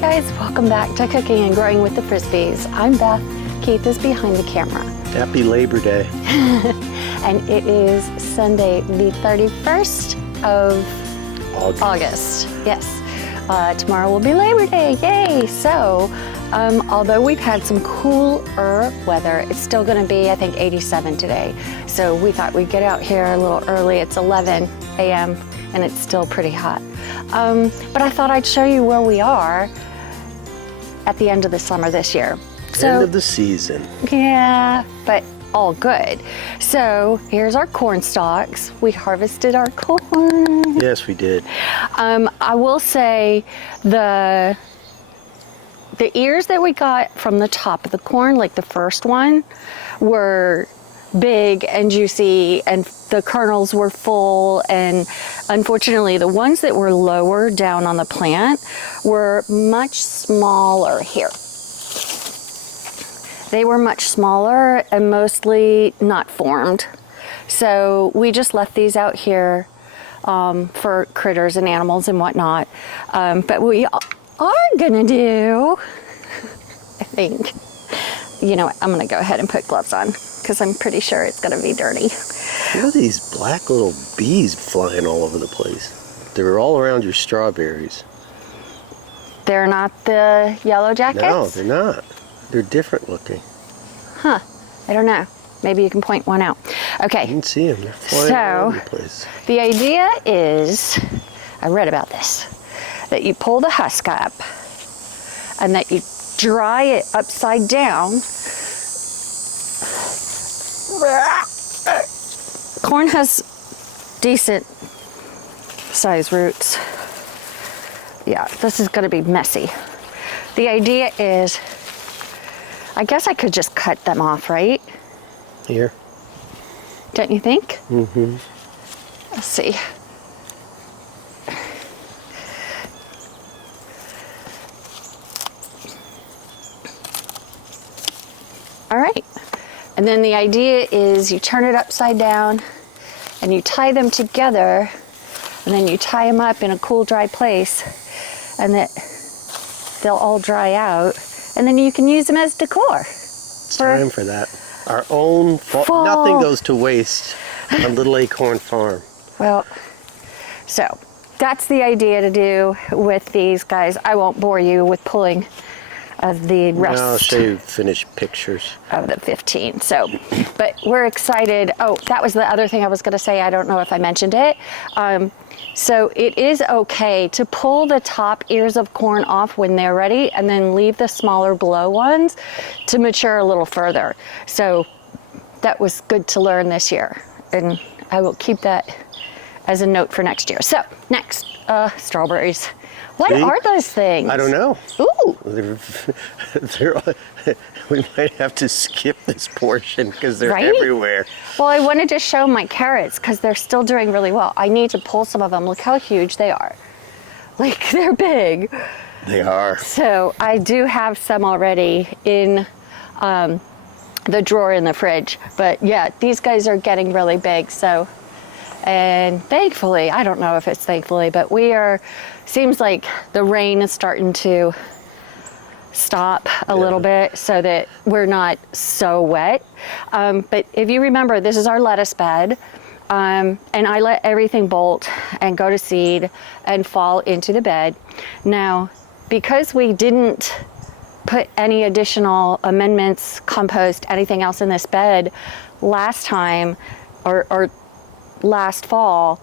guys, welcome back to Cooking and Growing with the Frisbees. I'm Beth. Keith is behind the camera. Happy Labor Day. And it is Sunday the 31st of August. Yes. Tomorrow will be Labor Day. Yay! So, although we've had some cooler weather, it's still going to be, I think, 87 today. So we thought we'd get out here a little early. It's 11 a.m. and it's still pretty hot. But I thought I'd show you where we are at the end of the summer this year. End of the season. Yeah, but all good. So here's our corn stalks. We harvested our corn. Yes, we did. I will say the ears that we got from the top of the corn, like the first one, were big and juicy, and the kernels were full, and unfortunately the ones that were lower down on the plant were much smaller. Here, they were much smaller and mostly not formed, so we just left these out here for critters and animals and whatnot. But we are gonna do, I think, you know what, I'm gonna go ahead and put gloves on because I'm pretty sure it's gonna be dirty. Look at these black little bees flying all over the place. They're all around your strawberries. They're not the yellow jackets? No, they're not. They're different looking. Huh, I don't know. Maybe you can point one out. Okay. You can see them, they're flying all over the place. The idea is, I read about this, that you pull the husk up and that you dry it upside down. Corn has decent size roots. Yeah, this is going to be messy. The idea is, I guess I could just cut them off, right? Here. Don't you think? Mm-hmm. Let's see. All right. And then the idea is you turn it upside down and you tie them together, and then you tie them up in a cool, dry place, and that they'll all dry out, and then you can use them as decor. It's time for that. Our own fall. Nothing goes to waste on Little Acorn Farm. Well, so that's the idea to do with these guys. I won't bore you with pulling of the rest. I'll show you finished pictures of the 15. So, but we're excited. Oh, that was the other thing I was going to say. I don't know if I mentioned it. So it is okay to pull the top ears of corn off when they're ready, and then leave the smaller below ones to mature a little further. So that was good to learn this year, and I will keep that as a note for next year. So next, strawberries. What are those things? I don't know. Ooh. We might have to skip this portion because they're Right? everywhere. Well, I wanted to show my carrots because they're still doing really well. I need to pull some of them. Look how huge they are. Like, they're big. They are. So I do have some already in the drawer in the fridge. But yeah, these guys are getting really big. So, and thankfully, I don't know if it's thankfully, but seems like the rain is starting to stop a little bit so that we're not so wet. But if you remember, this is our lettuce bed. And I let everything bolt and go to seed and fall into the bed. Now, because we didn't put any additional amendments, compost, anything else in this bed last time or last fall,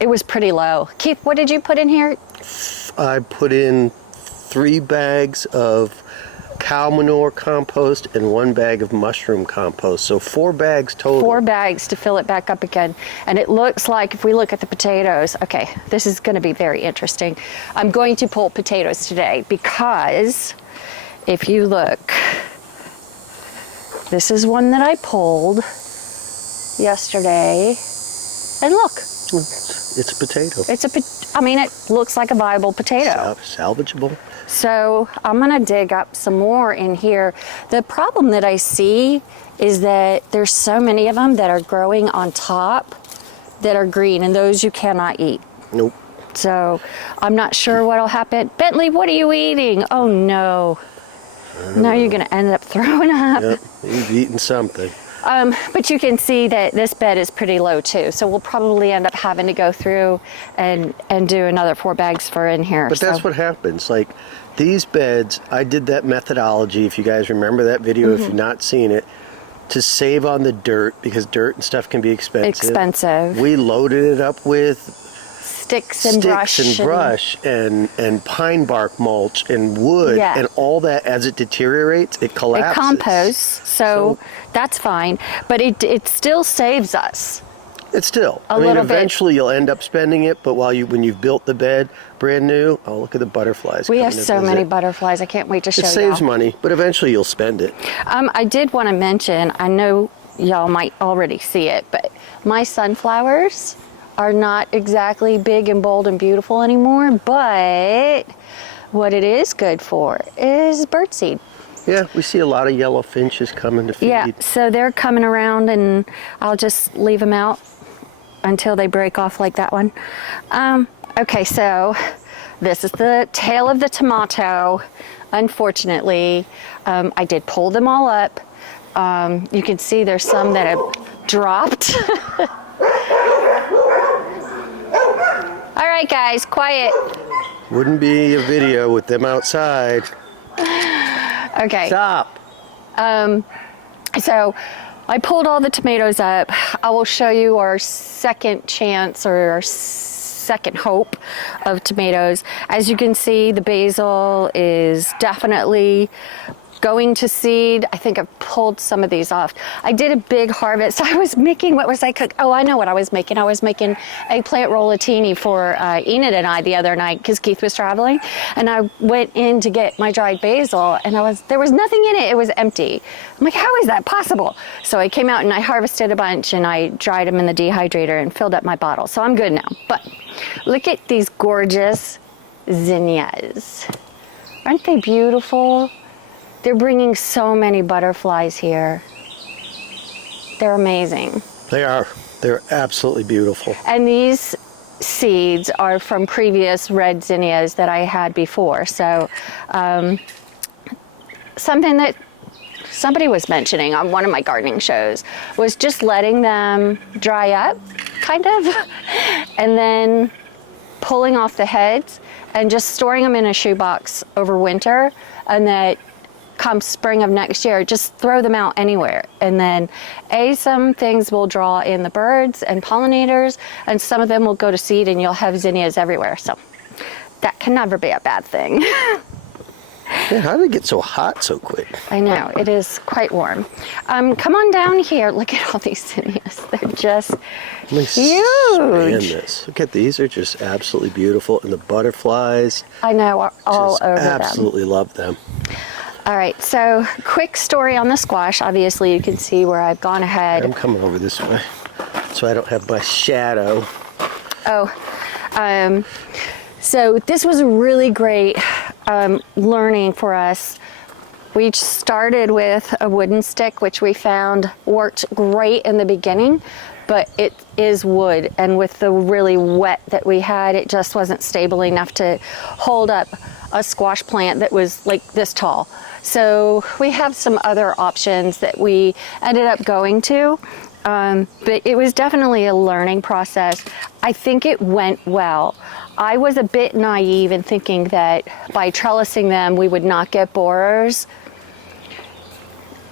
it was pretty low. Keith, what did you put in here? I put in 3 bags of cow manure compost and 1 bag of mushroom compost. So 4 bags total. 4 bags to fill it back up again. And it looks like, if we look at the potatoes, okay, this is going to be very interesting. I'm going to pull potatoes today because if you look, this is one that I pulled yesterday. And look. It's a potato. I mean, it looks like a viable potato. Salvageable. So I'm gonna dig up some more in here. The problem that I see is that there's so many of them that are growing on top that are green, and those you cannot eat. Nope. So I'm not sure what'll happen. Bentley, what are you eating? Oh no. Now you're gonna end up throwing up. Yep, you've eaten something. But you can see that this bed is pretty low too. So we'll probably end up having to go through and do another 4 bags for in here. But that's what happens. Like these beds, I did that methodology, if you guys remember that video, if you've not seen it, to save on the dirt, because dirt and stuff can be expensive. We loaded it up with sticks and brush and pine bark mulch and wood, and all that. As it deteriorates, it collapses. It composts, so that's fine. But it still saves us. It's still. A little bit. Eventually you'll end up spending it, but when you've built the bed brand new, oh, look at the butterflies. We have so many butterflies. I can't wait to show you. It saves money, but eventually you'll spend it. I did want to mention, I know y'all might already see it, but my sunflowers are not exactly big and bold and beautiful anymore, but what it is good for is birdseed. Yeah, we see a lot of yellow finches coming to feed. Yeah, so they're coming around, and I'll just leave them out until they break off like that one. Okay, so this is the tail of the tomato. Unfortunately, I did pull them all up. You can see there's some that have dropped. All right, guys, quiet. Wouldn't be a video with them outside. Okay. Stop. So I pulled all the tomatoes up. I will show you our second chance or our second hope of tomatoes. As you can see, the basil is definitely going to seed. I think I've pulled some of these off. I did a big harvest. I was making, what was I cooking? Oh, I know what I was making. I was making eggplant rollatini for Enid and I the other night because Keith was traveling. And I went in to get my dried basil, and there was nothing in it. It was empty. I'm like, how is that possible? So I came out and I harvested a bunch, and I dried them in the dehydrator and filled up my bottle. So I'm good now. But look at these gorgeous zinnias. Aren't they beautiful? They're bringing so many butterflies here. They're amazing. They are. They're absolutely beautiful. And these seeds are from previous red zinnias that I had before. So something that somebody was mentioning on one of my gardening shows was just letting them dry up, kind of, and then pulling off the heads and just storing them in a shoebox over winter, and that come spring of next year, just throw them out anywhere. And then some things will draw in the birds and pollinators, and some of them will go to seed, and you'll have zinnias everywhere. So that can never be a bad thing. Yeah, how did it get so hot so quick? I know, it is quite warm. Come on down here. Look at all these zinnias. They're just huge. This. Look at these. They're just absolutely beautiful. And the butterflies. I know, are all over them. Absolutely love them. All right, so quick story on the squash. Obviously, you can see where I've gone ahead. I'm coming over this way so I don't have my shadow. So this was a really great learning for us. We started with a wooden stick, which we found worked great in the beginning, but it is wood, and with the really wet that we had, it just wasn't stable enough to hold up a squash plant that was like this tall. So we have some other options that we ended up going to, but it was definitely a learning process. I think it went well. I was a bit naive in thinking that by trellising them, we would not get borers.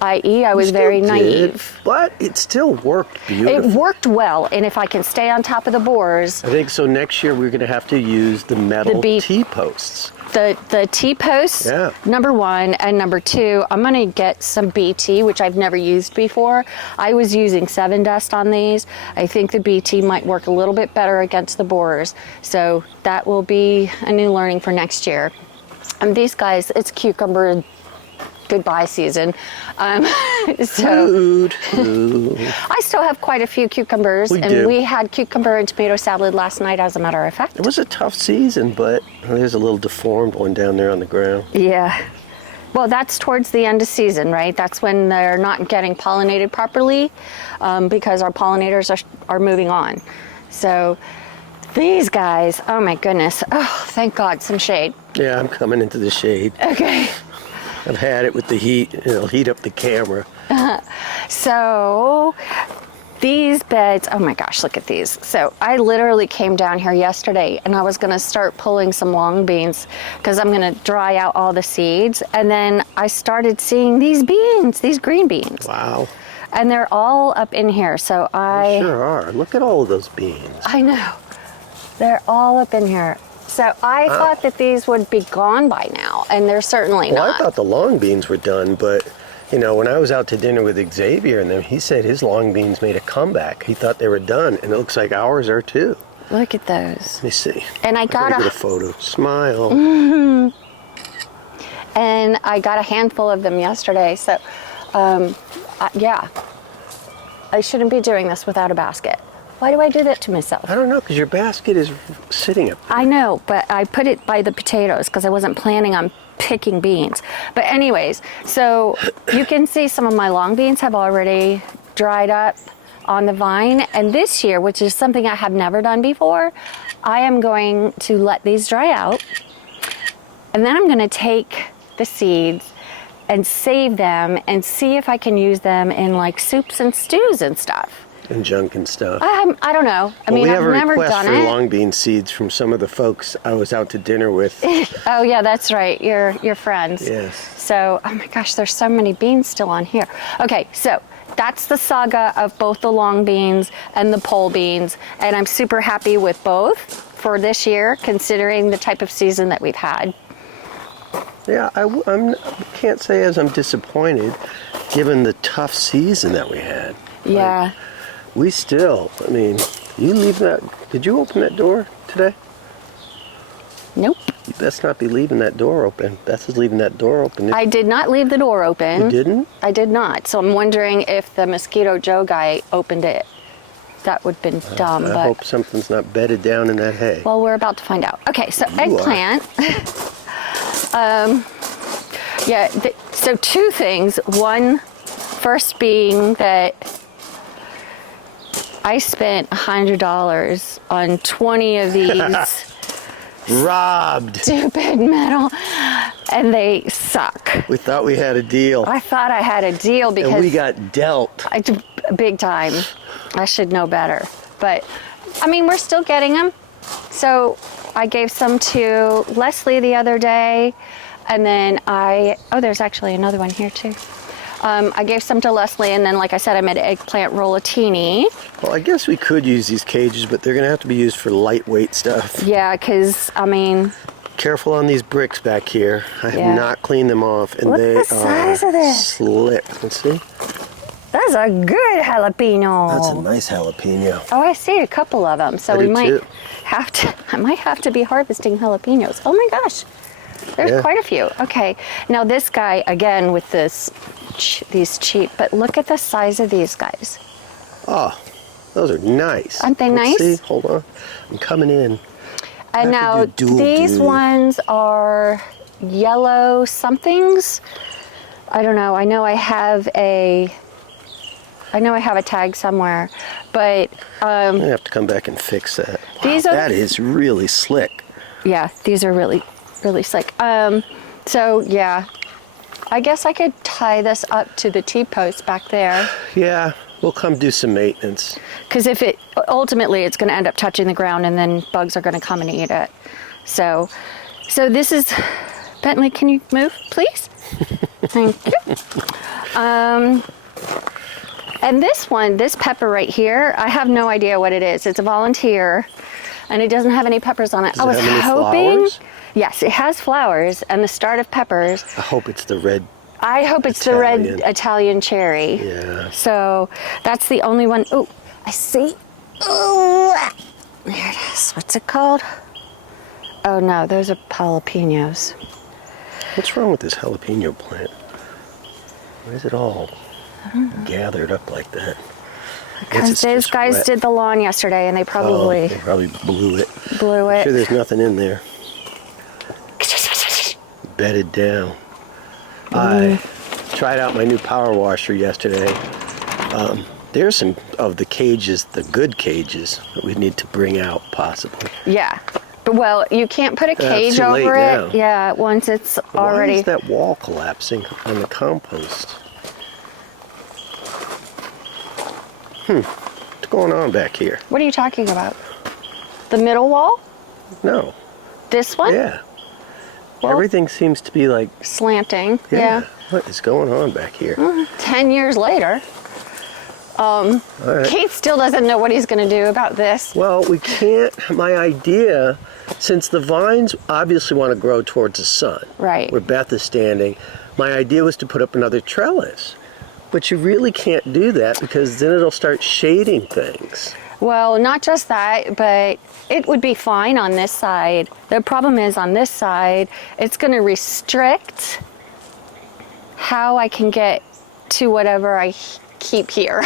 I.e., I was very naive. But it still worked beautiful. It worked well, and if I can stay on top of the borers. I think so. Next year we're going to have to use the metal T-posts. The T-posts, yeah. Number one, and number two, I'm going to get some BT, which I've never used before. I was using 7 dust on these. I think the BT might work a little bit better against the borers. So that will be a new learning for next year. And these guys, it's cucumber goodbye season. Food. I still have quite a few cucumbers, we had cucumber and tomato salad last night, as a matter of fact. It was a tough season, but there's a little deformed one down there on the ground. Yeah. Well, that's towards the end of season, right? That's when they're not getting pollinated properly, because our pollinators are moving on. So These guys, oh my goodness. Oh, thank God, some shade. Yeah, I'm coming into the shade. Okay. I've had it with the heat. It'll heat up the camera. So these beds, oh my gosh, look at these. So I literally came down here yesterday and I was gonna start pulling some long beans because I'm gonna dry out all the seeds. And then I started seeing these beans, these green beans. Wow. And they're all up in here. So They sure are. Look at all of those beans. I know. They're all up in here. So I thought that these would be gone by now, and they're certainly Well, not. I thought the long beans were done, but you know, when I was out to dinner with Xavier and them, he said his long beans made a comeback. He thought they were done, and it looks like ours are too. Look at those. Let me see. And I got get a photo. Smile. And I got a handful of them yesterday. So, yeah, I shouldn't be doing this without a basket. Why do I do that to myself? I don't know, because your basket is sitting up there. I know, but I put it by the potatoes because I wasn't planning on picking beans. But anyways, so you can see some of my long beans have already dried up on the vine. And this year, which is something I have never done before, I am going to let these dry out. And then I'm going to take the seeds and save them and see if I can use them in like soups and stews and stuff. And junk and stuff. I don't know. I mean, I've never done it. We have a request for long bean seeds from some of the folks I was out to dinner with. Oh yeah, that's right. Your friends. Yes. So, oh my gosh, there's so many beans still on here. Okay, so that's the saga of both the long beans and the pole beans, and I'm super happy with both for this year, considering the type of season that we've had. Yeah, I can't say as I'm disappointed, given the tough season that we had. Yeah. Like, we still, I mean, you leave that, did you open that door today? Nope. You best not be leaving that door open. That's just leaving that door open. I did not leave the door open. You didn't? I did not. So I'm wondering if the Mosquito Joe guy opened it. That would have been dumb. I hope something's not bedded down in that hay. Well, we're about to find out. Okay, so eggplant. Yeah, so two things. One, first being that I spent $100 on 20 of these. Robbed. Stupid metal, and they suck. We thought we had a deal. I thought I had a deal because and we got dealt. Big time. I should know better. But, I mean, we're still getting them. So I gave some to Leslie the other day. And then there's actually another one here too. I gave some to Leslie, and then, like I said, I made an eggplant rollatini. Well, I guess we could use these cages, but they're going to have to be used for lightweight stuff. Yeah, because, I mean... Careful on these bricks back here. I have not cleaned them off, and Look they at the size of this. slick. Let's see. That's a good jalapeno. That's a nice jalapeno. Oh, I see a couple of them. So I I might have to be harvesting jalapenos. Oh my gosh. There's quite a few. Okay. Now this guy, again, with these cheap, but look at the size of these guys. Oh, those are nice. Aren't they nice? See, hold on. I'm coming in. And now these ones are yellow somethings. I don't know. I know I have a tag somewhere, but I'm gonna have to come back and fix that. Wow, that is really slick. Yeah, these are really, really slick. So yeah, I guess I could tie this up to the T-post back there. Yeah, we'll come do some maintenance. Because ultimately it's going to end up touching the ground, and then bugs are going to come and eat it. So this is, Bentley, can you move, please? Thank you. And this pepper right here, I have no idea what it is. It's a volunteer, and it doesn't have any peppers on it. Does it have any flowers? Yes, it has flowers and the start of peppers. I hope it's the red. I hope it's the red Italian cherry. Yeah. So that's the only one. Oh, I see. Oh, there it is. What's it called? Oh no, those are jalapenos. What's wrong with this jalapeno plant? Why is it all gathered up like that? Because those guys did the lawn yesterday, and they probably blew it. I'm sure there's nothing in there. Bedded down. I tried out my new power washer yesterday. There's some of the cages, the good cages, that we need to bring out possibly. Yeah. But, well, you can't put a cage over it. Now. Yeah, once it's already... Why is that wall collapsing on the compost? What's going on back here? What are you talking about? The middle wall? No. This one? Yeah. Well, everything seems to be like... slanting. Yeah. What is going on back here? 10 years later. Right. Keith still doesn't know what he's going to do about this. Well, we can't... My idea, since the vines obviously want to grow towards the sun, right, where Beth is standing, my idea was to put up another trellis. But you really can't do that because then it'll start shading things. Well, not just that, but it would be fine on this side. The problem is on this side, it's going to restrict how I can get to whatever I keep here.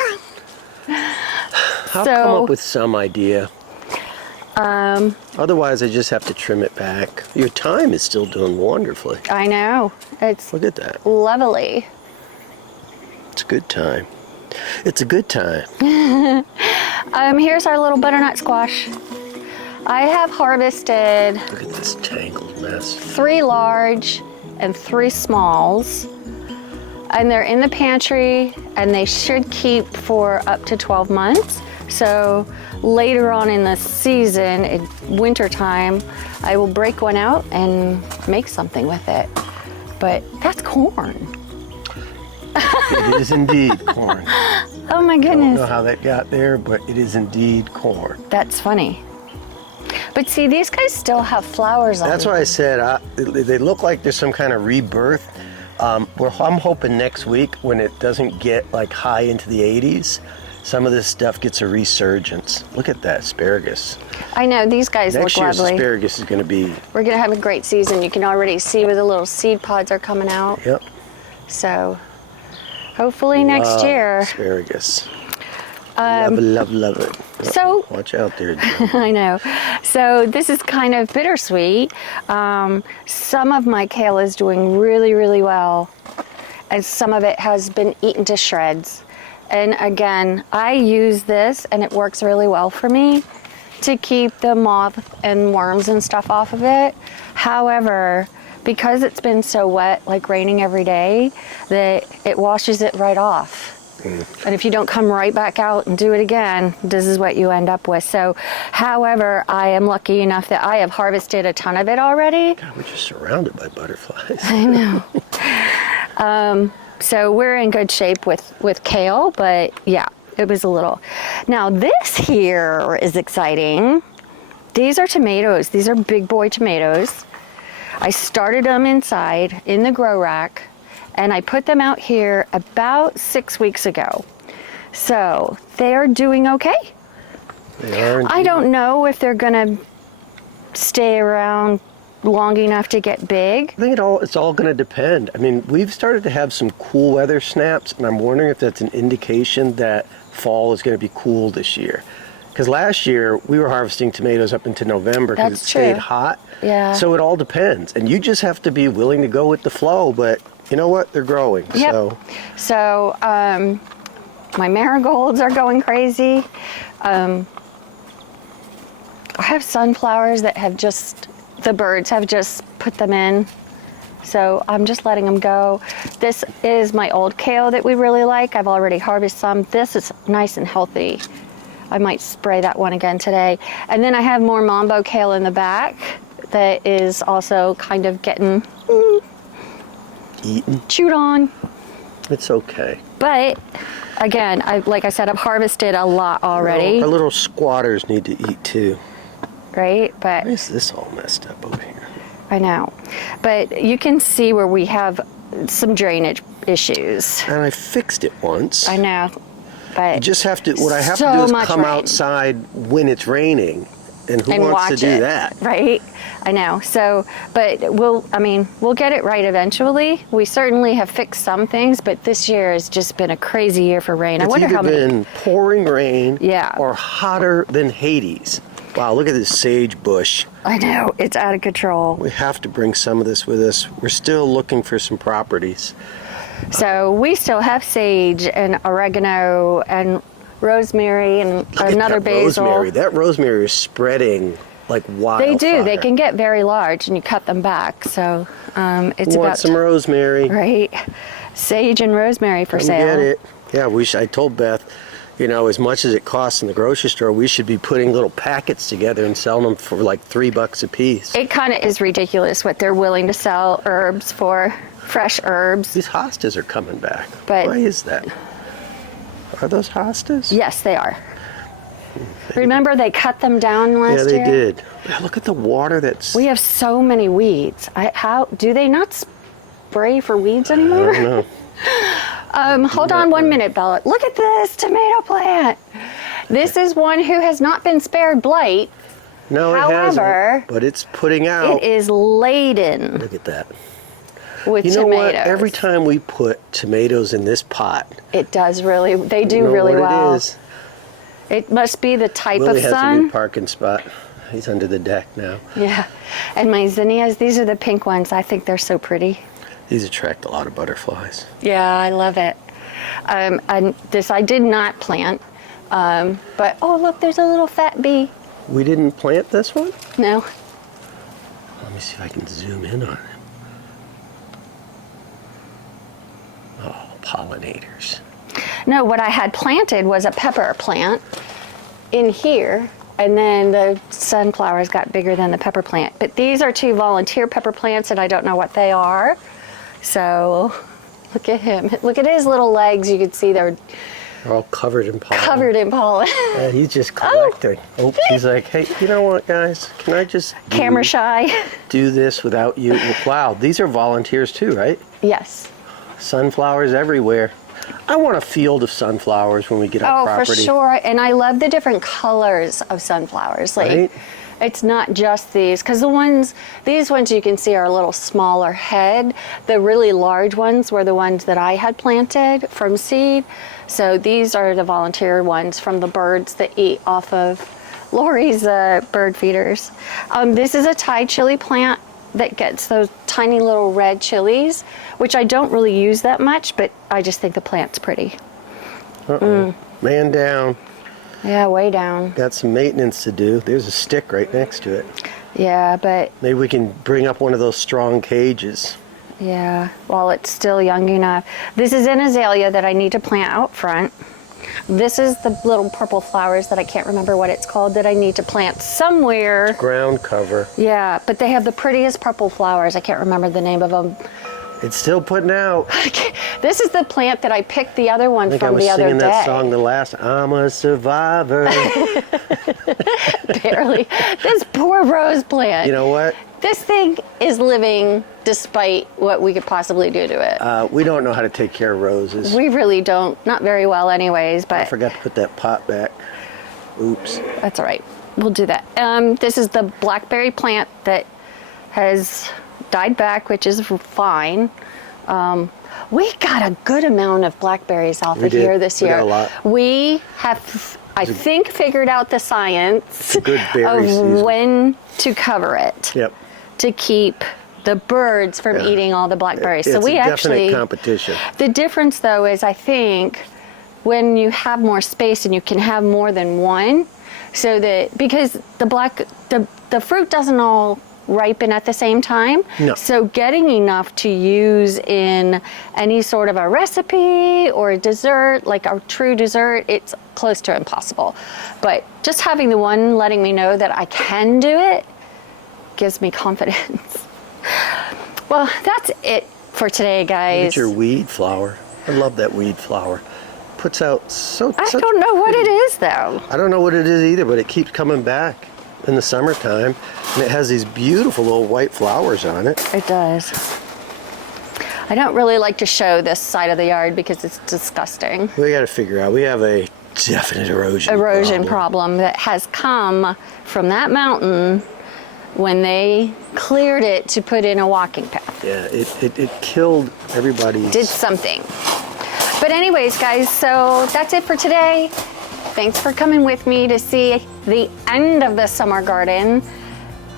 I'll come up with some idea. Otherwise, I just have to trim it back. Your thyme is still doing wonderfully. I know. It's Look at that. lovely. It's a good time. It's a good time. Here's our little butternut squash. I have harvested... Look at this tangled mess. 3 large and 3 smalls. And they're in the pantry, and they should keep for up to 12 months. So later on in the season, in wintertime, I will break one out and make something with it. But that's corn. It is indeed corn. Oh my I don't goodness. know how that got there, but it is indeed corn. That's funny. But see, these guys still have flowers on them. That's why I said they look like there's some kind of rebirth. I'm hoping next week, when it doesn't get like high into the 80s, some of this stuff gets a resurgence. Look at that asparagus. I know, these guys Next look year's lovely. asparagus is going to be... We're going to have a great season. You can already see where the little seed pods are coming out. Yep. So hopefully next Love year. Asparagus. Love it. So watch out there, Joe. I know. So this is kind of bittersweet. Some of my kale is doing really, really well, and some of it has been eaten to shreds. And again, I use this, and it works really well for me to keep the moth and worms and stuff off of it. However, because it's been so wet, like raining every day, that it washes it right off. And if you don't come right back out and do it again, this is what you end up with. So, however, I am lucky enough that I have harvested a ton of it already. God, we're just surrounded by butterflies. I know. So we're in good shape with kale, but yeah, it was a little. Now this here is exciting. These are tomatoes. These are big boy tomatoes. I started them inside in the grow rack, and I put them out here about 6 weeks ago. So they're doing okay. They are indeed. I don't know if they're gonna stay around long enough to get big. I think it's all going to depend. I mean, we've started to have some cool weather snaps, and I'm wondering if that's an indication that fall is going to be cool this year. Because last year, we were harvesting tomatoes up into November because it stayed hot. Yeah. So it all depends. And you just have to be willing to go with the flow, but you know what? They're growing. Yep. So my marigolds are going crazy. I have sunflowers that have the birds have just put them in. So I'm just letting them go. This is my old kale that we really like. I've already harvested some. This is nice and healthy. I might spray that one again today. And then I have more mambo kale in the back that is also kind of getting Eaten. chewed on. It's okay. But again, like I said, I've harvested a lot already. Our little squatters need to eat too. Right? But Why is this all messed up over here? I know. But you can see where we have some drainage issues. And I fixed it once. I know. But You just have to, what I have to so do is much come rain. outside when it's raining. And who And wants to watch do it, that? right? I know. So, but we'll get it right eventually. We certainly have fixed some things, but this year has just been a crazy year for rain. I It's wonder either how many. been pouring rain Yeah. or hotter than Hades. Wow, look at this sage bush. I know, it's out of control. We have to bring some of this with us. We're still looking for some properties. So we still have sage and oregano and rosemary and Look at another that basil. rosemary. That rosemary is spreading like wildfire. They do. They can get very large, and you cut them back. So it's Want about some rosemary? right. Sage and rosemary for Come sale. get it. Yeah, I told Beth, you know, as much as it costs in the grocery store, we should be putting little packets together and selling them for like $3 a piece. It kind of is ridiculous what they're willing to sell herbs for, fresh herbs. These hostas are coming back. But- why is that? Are those hostas? Yes, they are. Remember they cut them down last Yeah, they year? did. Yeah, look at the water that's... We have so many weeds. How do they not spray for weeds anymore? I don't know. Hold on 1 minute, Bella. Look at this tomato plant. This is one who has not been spared blight. No, it However, hasn't. But it's putting out. It is laden Look at that. with You know tomatoes. what? Every time we put tomatoes in this pot, It does really, they do you know really what well. it is. It must be the type Willie of has a sun. new parking spot. He's under the deck now. Yeah. And my zinnias, these are the pink ones. I think they're so pretty. These attract a lot of butterflies. Yeah, I love it. And this I did not plant. But, oh, look, there's a little fat bee. We didn't plant this one? No. Let me see if I can zoom in on him. Oh, pollinators. No, what I had planted was a pepper plant in here, and then the sunflowers got bigger than the pepper plant. But these are 2 volunteer pepper plants, and I don't know what they are. So look at him. Look at his little legs. You can see they're They're all covered in pollen. covered in pollen. Yeah, he's just collecting. Oops, he's like, hey, you know what, guys? Can I just Camera shy. do this without you? Wow, these are volunteers too, right? Yes. Sunflowers everywhere. I want a field of sunflowers when we get our Oh, property. for sure. And I love the different colors of sunflowers. Like, Right? it's not just these, because these ones you can see are a little smaller head. The really large ones were the ones that I had planted from seed. So these are the volunteer ones from the birds that eat off of Lori's bird feeders. This is a Thai chili plant that gets those tiny little red chilies, which I don't really use that much, but I just think the plant's pretty. Man down. Yeah, way down. Got some maintenance to do. There's a stick right next to it. Yeah, but Maybe we can bring up one of those strong cages. yeah, while it's still young enough. This is an azalea that I need to plant out front. This is the little purple flowers that I can't remember what it's called that I need to plant somewhere. Ground cover. Yeah, but they have the prettiest purple flowers. I can't remember the name of them. It's still putting out. This is the plant that I picked the other one I think I from was the other singing day. that song the last. I'm a survivor. Barely. This poor rose plant. You know what? This thing is living despite what we could possibly do to it. We don't know how to take care of roses. We really don't. Not very well anyways, I but forgot to put that pot back. Oops. that's all right. We'll do that. This is the blackberry plant that has died back, which is fine. We got a good amount of blackberries off We of did. here this We year. got a lot. We have, I think, figured out the science a good berry of season. when to cover it Yep. to keep the birds from Yeah. eating all the blackberries. It's So we a actually definite competition. The difference, though, is I think when you have more space and you can have more than one, so that because the fruit doesn't all ripen at the same time. No. So getting enough to use in any sort of a recipe or a dessert, like a true dessert, it's close to impossible. But just having the one letting me know that I can do it gives me confidence. Well, that's it for today, guys. Look at your weed flower. I love that weed flower. Puts out so. I such don't know what it pretty- is, though. I don't know what it is either, but it keeps coming back in the summertime, and it has these beautiful little white flowers on it. It does. I don't really like to show this side of the yard because it's disgusting. We got to figure out. We have a definite Erosion problem that has come from that mountain when they cleared it to put in a walking path. Yeah, it killed everybody. Did something. But anyways, guys, so that's it for today. Thanks for coming with me to see the end of the summer garden.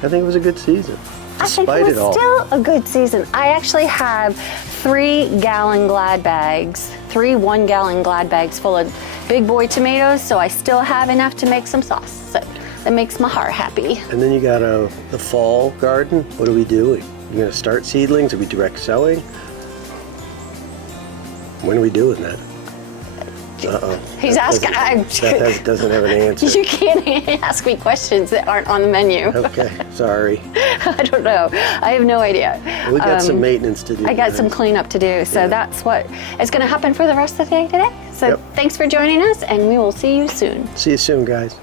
I think it was a good season, I think despite it was it all. still a good season. I actually have 3-gallon Glad bags, 3 1-gallon Glad bags full of big boy tomatoes, so I still have enough to make some sauce. So that makes my heart happy. And then you got the fall garden. What are we doing? You're gonna start seedlings? Are we direct sowing? When are we doing that? Uh-oh. He's asking. That doesn't have an answer. You can't ask me questions that aren't on the menu. Okay, sorry. I don't know. I have no idea. We got some maintenance to do. I got some cleanup to do, so that's what is going to happen for the rest of the day today. So thanks for joining us, and we will see you soon. See you soon, guys.